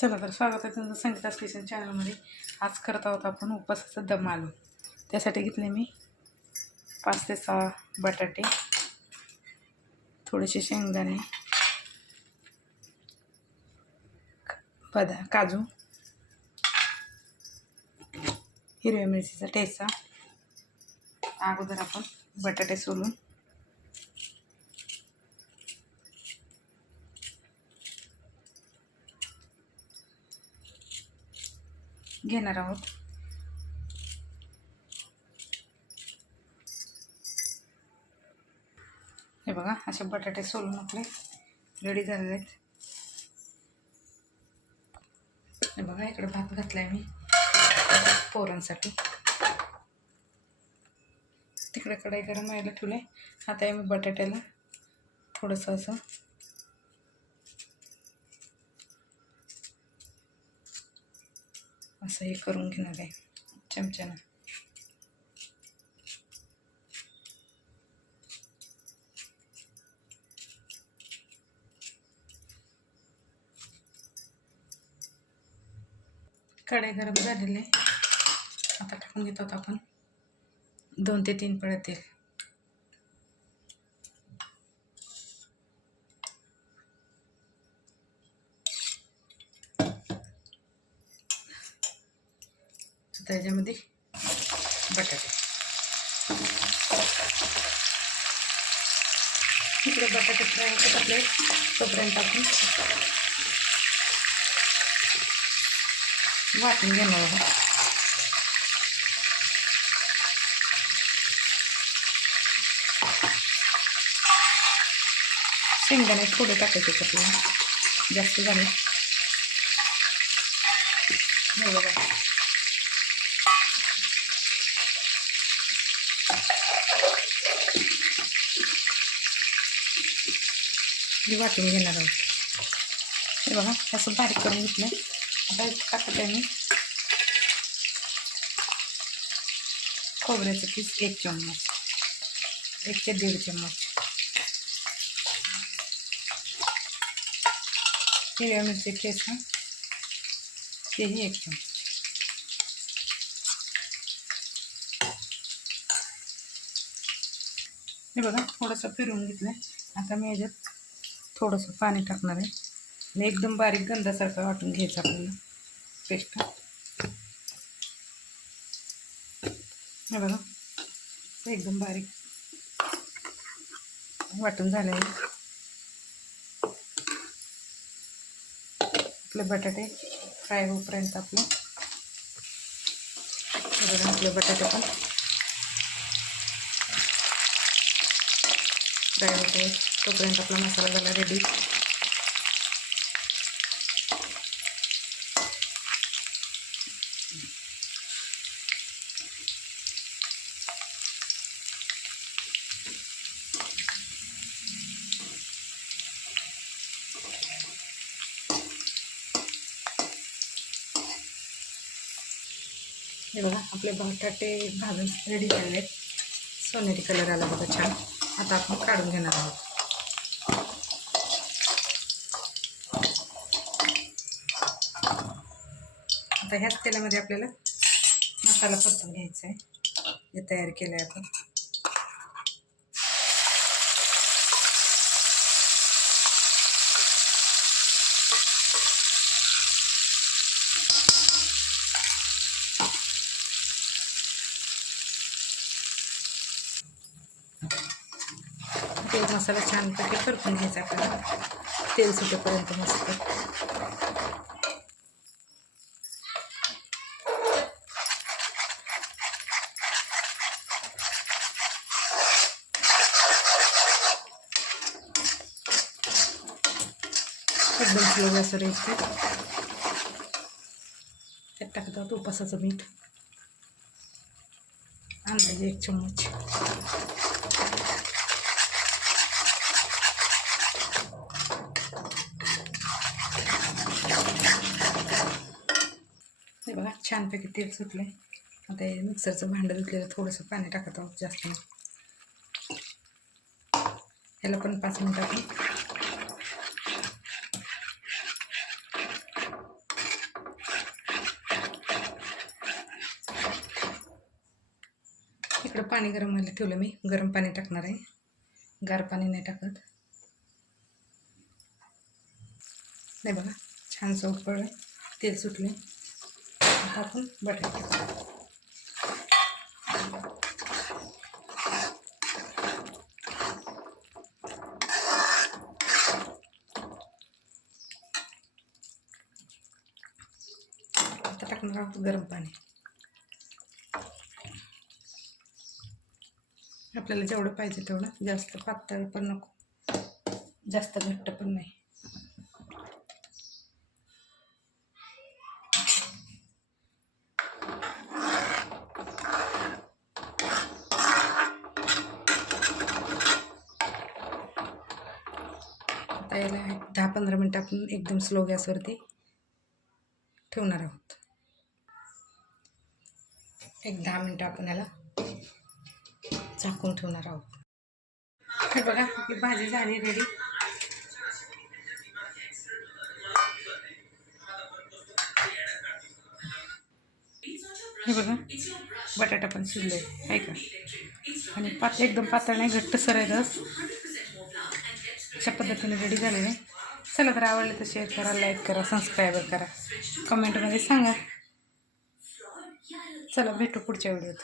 चला तर स्वागत आहे तुमचं संगीतास किचन चॅनलमध्ये. आज करत आहोत आपण उपवासाचा दम आलू. त्यासाठी घेतले मी पाच ते सहा बटाटे थोडेसे शेंगदाणे बदा काजू हिरव्या मिरचीचा ठेचा अगोदर आपण बटाटे सोलून घेणार आहोत. हे बघा असे बटाटे सोलून आपले रेडी झालेले आहेत. हे बघा इकडे भात घातलाय मी पोरांसाठी. तिकडे कढाई गरम व्हायला ठेवले आता मी बटाट्याला थोडंसं असं असं हे करून घेणार आहे. चमच्यानं. कढाई गरम झालेले आता टाकून घेतो आपण. दोन ते तीन पळ्या तेल आता याच्यामध्ये बटाटे. इकडे बटाटे फ्राय होतात आपले. तोपर्यंत आपण वाटून घेणार आहोत. शेंगदाणे थोडे टाकायचे आपल्याला. जास्त झाले. हे बघा हे वाटून घेणार आहोत हे बघा असं बारीक करून घेतलं आता टाकत आहे मी खोबऱ्याचं पीस एक चम्मच एक ते दीड चम्मच हिरव्या मिरची ठेचा तेही एक चम्मच हे बघा थोडंसं फिरवून घेतलं आता मी याच्यात थोडंसं पाणी टाकणार आहे. आणि एकदम बारीक गंधासारखं वाटून घ्यायचं आपल्याला. पेस्ट. हे बघा एकदम बारीक वाटून झालं आहे आपले बटाटे फ्राय होईपर्यंत आपले. बघा आपले बटाटे पण फ्राय होते. तोपर्यंत आपला मसाला झाला रेडी हे बघा आपले बटाटे भाजून रेडी झाले आहेत सोनेरी कलर आला बघा छान. आता आपण काढून घेणार आहोत. आता ह्याच तेलामध्ये आपल्याला मसाला परतून घ्यायचा आहे. जे तयार केलं आहे आपण. तेल मसाला छानपैकी परतून घ्यायचा आपल्याला. तेल सुटेपर्यंत मस्त. एकदम स्लो गॅसवर द्यायचं त्यात टाकतात उपासाचं मीठ. अंदाजे एक चम्मच. छानपैकी तेल सुटले आता हे मिक्सरचं भांडं धुतलेलं थोडंसं पाणी टाकत आहोत जास्त ह्याला पण पाच मिनटं आपण इकडं पाणी गरम व्हायला ठेवलं मी. गरम पाणी टाकणार आहे. गार पाणी नाही टाकत. नाही बघा छान चौक पडलं. तेल सुटले टाकून बटाटे आता टाकणार आहोत गरम पाणी. आपल्याला जेवढं पाहिजे तेवढं. जास्त पातळ पण नको. जास्त घट्ट पण नाही. आता याला दहा पंधरा मिनटं आपण एकदम स्लो गॅसवरती ठेवणार आहोत. एक दहा मिनटं आपण याला झाकून ठेवणार आहोत. हे बघा आपली भाजी झाली रेडी हे बघा बटाटा पण शिजले आहे का? आणि पात एकदम पातळ नाही घट्ट सरायचं अशा पद्धतीने रेडी झालेले चला तर आवडले तर शेअर करा लाईक करा सबस्क्राईब करा. कमेंटमध्ये सांगा. चला भेटू पुढच्या व्हिडिओत